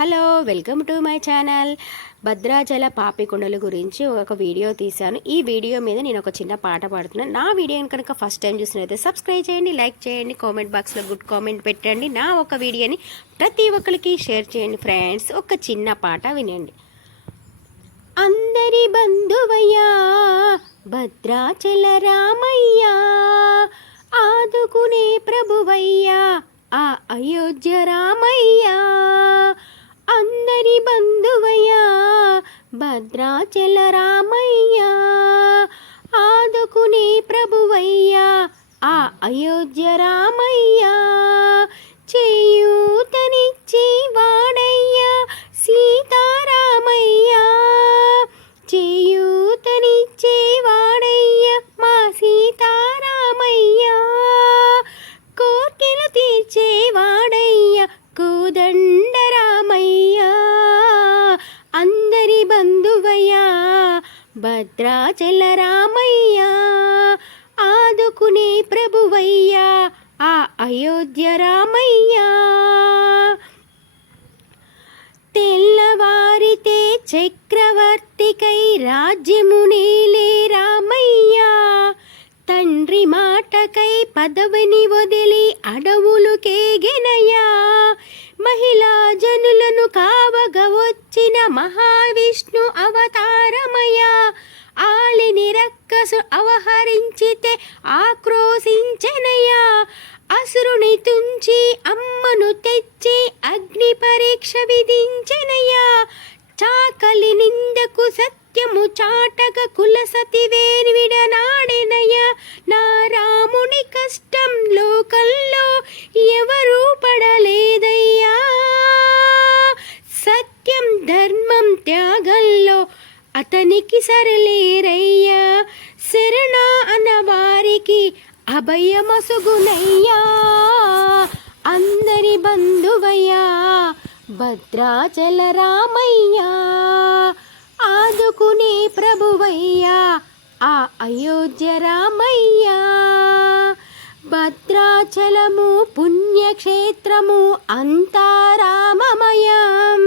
Hello welcome to my channel. Bhadrachala పాపికొండల గురించి ఒక video తీశాను. ఈ వీడియో మీద నేను ఒక చిన్న పాట పాడుతున్నాను నా వీడియోని కనుక ఫస్ట్ టైం చూసినైతే సబ్స్క్రైబ్ చేయండి లైక్ చేయండి కామెంట్ బాక్స్లో గుడ్ కామెంట్ పెట్టండి. నా ఒక వీడియోని ప్రతి ఒక్కరికి షేర్ చేయండి ఫ్రెండ్స్. ఒక చిన్న పాట వినండి. అందరి బంధువయ్యా భద్రాచల రామయ్యా ఆదుకునే ప్రభువయ్యా ఆ అయోధ్య రామయ్యా. భద్రాచల రామయ్యా ఆదుకునే ప్రభువయ్యా ఆ అయోధ్య రామ చక్రవర్తికై రాజ్యమునేలే రామయ్యా. తండ్రి మాటకై పదవిని వదిలి అడవులు కేగెనయ్యా. మహిళా జనులను కావగ వచ్చిన మహావిష్ణు అవతారమయ్యా. ఆలిని రక్కసు అవహరించితే ఆక్రోశించెనయ్యా. అసురుని తుంచి అమ్మను తెచ్చి అగ్ని పరీక్ష విధించెనయ్యా. చాకలి నిందకు సత్యము చాటక కుల సతివేని నాడెనయ నా రాముని కష్టం లోకల్లో ఎవరూ పడలేదయ్యా. సత్యం ధర్మం త్యాగంలో అతనికి సరలేరయ్యా. శరణ అనవారికి అభయమసుగునయ్యా. అందరి బంధువయ్యా. భద్రాచల రామయ్యా ఆదుకునే ప్రభువయ్యా ఆ అయోధ్య రామయ్యా. భద్రాచలము పుణ్యక్షేత్రము అంతా రామమయం.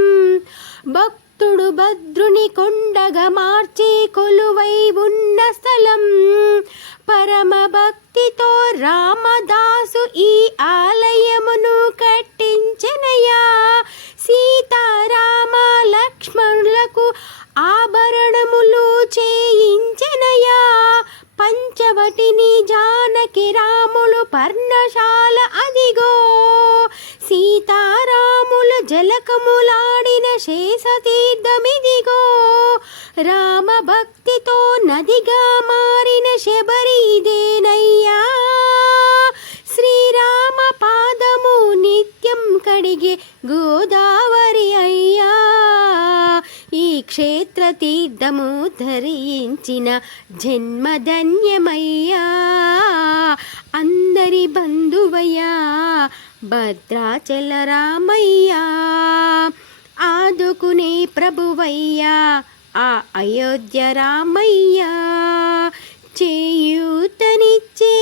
భక్తుడు భద్రుని కొండగా మార్చి కొలువై ఉన్న స్థలం. పరమ భక్తితో రామదాసు ఈ ఆలయమును కట్టించనయా సీతారామ లక్ష్మణులకు ఆభరణములు చేయించెనయా. పంచవటిని జానకి రాములు పర్ణశాల అదిగో. సీతారాముల జలకములాడిన శేషతీర్థమిదిగో. రామభక్తితో నదిగా మారిన శబరి గోదావరి అయ్యా ఈ క్షేత్ర తీర్థము ధరించిన జన్మధన్యమయ్యా. అందరి బంధువయ్యా భద్రాచల రామయ్యా ఆదుకునే ప్రభువయ్యా ఆ అయోధ్య రామయ్యా. చేయూతనిచ్చే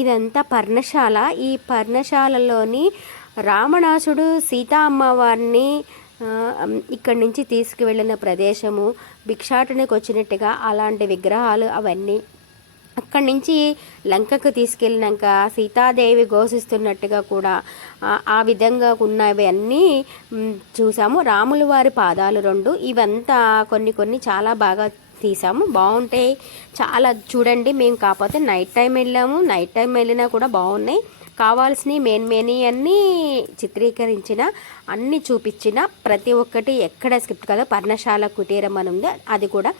ఇదంతా పర్ణశాల. ఈ పర్ణశాలలోని రావణాసుడు సీతా అమ్మవారిని ఇక్కడి నుంచి తీసుకువెళ్ళిన ప్రదేశము భిక్షాటనకు వచ్చినట్టుగా అలాంటి విగ్రహాలు అవన్నీ అక్కడి నుంచి లంకకు తీసుకెళ్ళినాక సీతాదేవి ఘోషిస్తున్నట్టుగా కూడా ఆ- విధంగా ఉన్నవి అన్నీ చూసాము. రాముల వారి పాదాలు రెండు. ఇవంతా కొన్ని కొన్ని చాలా బాగా తీసాము. బాగుంటాయి చాలా చూడండి. మేము కాకపోతే నైట్ టైం వెళ్ళాము. నైట్ టైం వెళ్ళినా కూడా బాగున్నాయి. కావాల్సినవి మెయిన్ మెయిన్ అన్నీ చిత్రీకరించిన అన్నీ చూపించిన ప్రతి ఒక్కటి ఎక్కడ స్క్రిప్ట్ కాదో. పర్ణశాల కుటీరం అని ఉంది. అది కూడా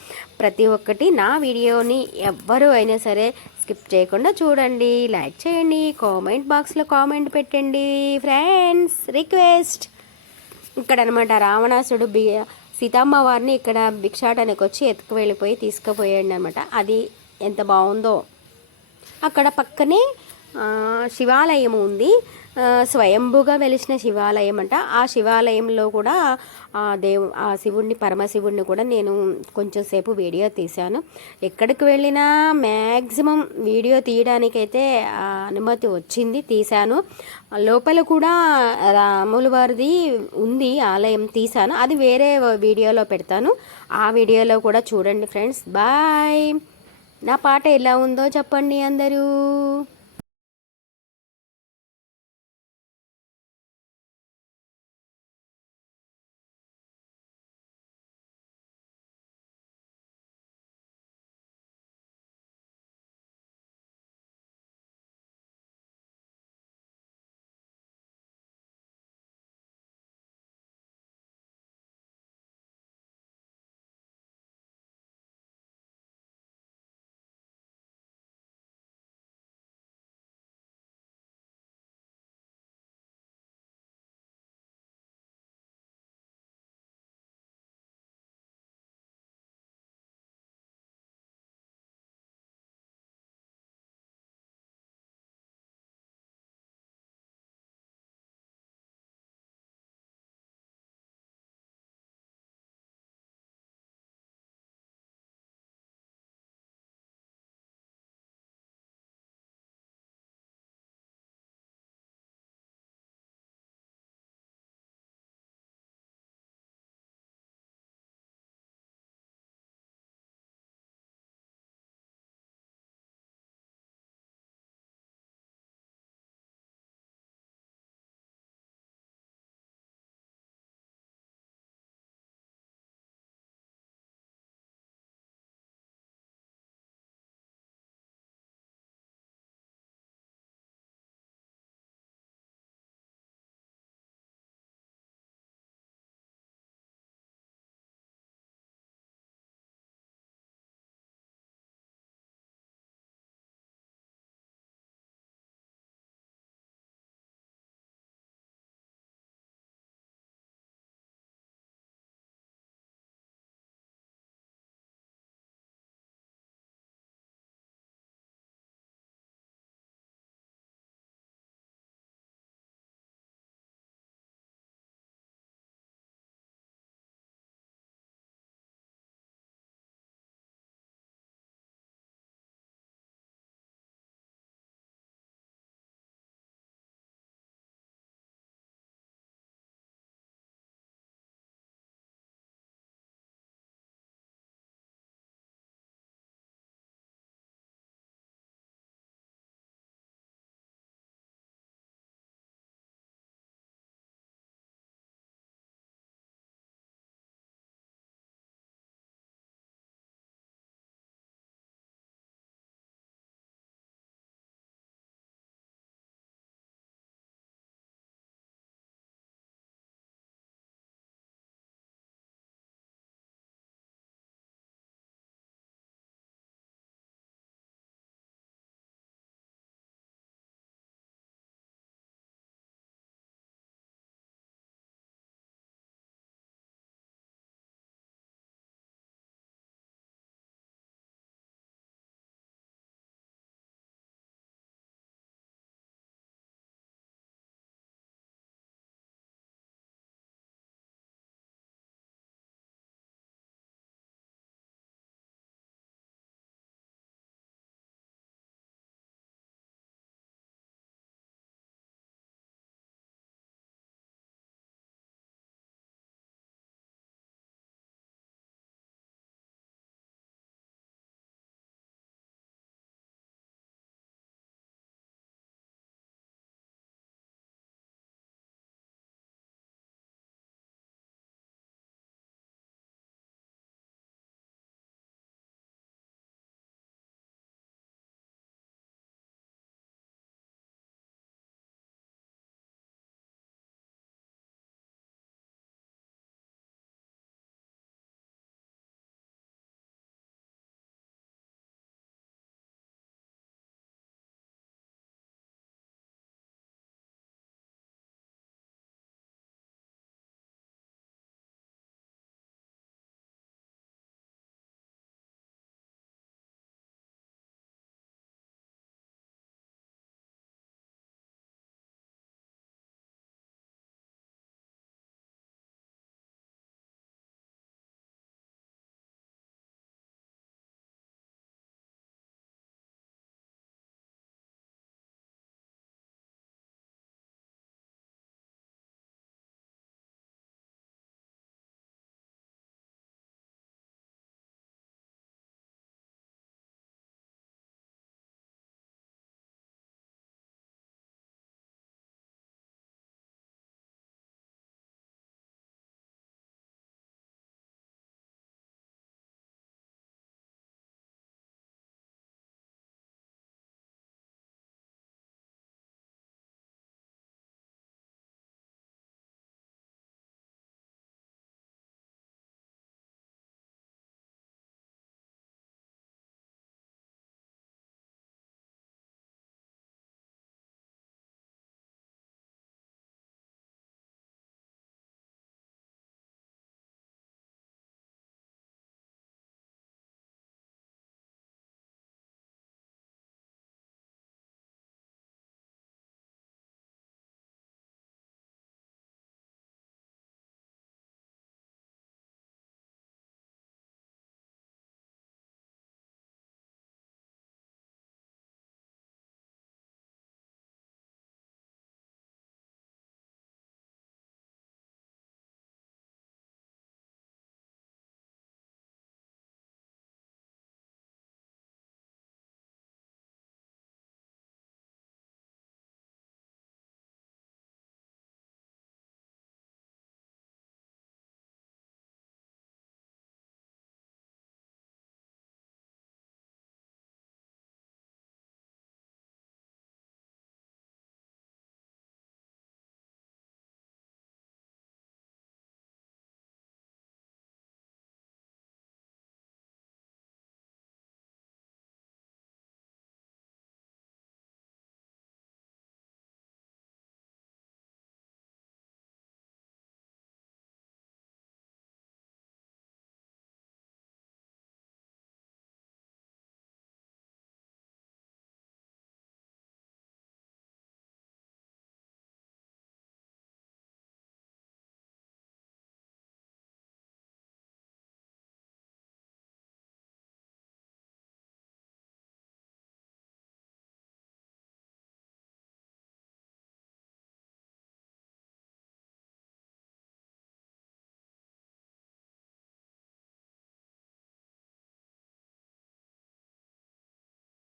ప్రతి ఒక్కటి నా వీడియోని ఎవ్వరు అయినా సరే స్కిప్ చేయకుండా చూడండి. లైక్ చేయండి. కామెంట్ బాక్స్లో కామెంట్ పెట్టండి. ఫ్రెండ్స్ రిక్వెస్ట్ ఇక్కడ అనమాట రావణాసుడు బి సీతమ్మ వారిని ఇక్కడ భిక్షాటనకి వచ్చి ఎత్తుకు వెళ్ళిపోయి తీసుకుపోయాడు అనమాట అది ఎంత బాగుందో. అక్కడ పక్కనే శివాలయం ఉంది. స్వయంభుగా వెలిసిన శివాలయం అంట. ఆ శివాలయంలో కూడా ఆ దేవు ఆ శివుణ్ణి పరమశివుణ్ణి కూడా నేను కొంచెం సేపు వీడియో తీశాను. ఎక్కడికి వెళ్ళినా మ్యాక్సిమం వీడియో తీయడానికైతే అనుమతి వచ్చింది తీశాను. లోపల కూడా రాముల వారిది ఉంది ఆలయం తీశాను. అది వేరే వీడియోలో పెడతాను. ఆ వీడియోలో కూడా చూడండి ఫ్రెండ్స్. బాయ్! నా పాట ఎలా ఉందో చెప్పండి అందరూ.